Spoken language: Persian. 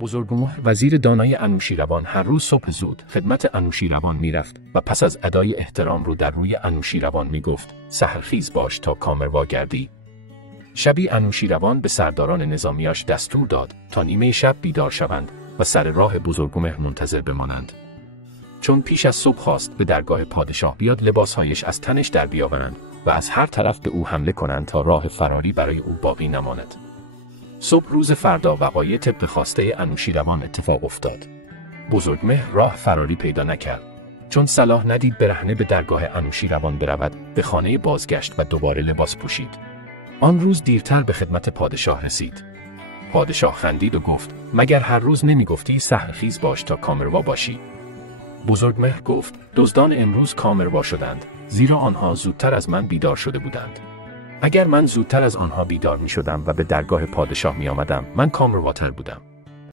بزرگمهر وزیر دانای انوشیروان هر روز صبح زود خدمت انوشیروان میرفت و پس از ادای احترام رو در روی انوشیروان میگفت سحرخیز باش تا کامروا گردی. شبی انوشیروان به سرداران نظامیاش دستور داد تا نیمه شب بیدار شوند و سر راه بزرگمهر منتظر بمانند. چون پیش از صبح خواست به درگاه پادشاه بیاد لباسهایش از تنش در بیاورند و از هر طرف به او حمله کنند تا راه فراری برای او باقی نماند. صبح روز فردا وقایع طبق خواسته انوشیروان اتفاق افتاد. بزرگمهر راه فراری پیدا نکرد. چون صلاح ندید برهنه به درگاه انوشیروان برود، به خانه بازگشت و دوباره لباس پوشید. آن روز دیرتر به خدمت پادشاه رسید. پادشاه خندید و گفت مگر هر روز نمیگفتی سحرخیز باش تا کامروا باشی؟ بزرگمهر گفت دزدان امروز کامروا شدند، زیرا آنها زودتر از من بیدار شده بودند. اگر من زودتر از آنها بیدار می شدم و به درگاه پادشاه می آمدم، من کامرواتر بودم.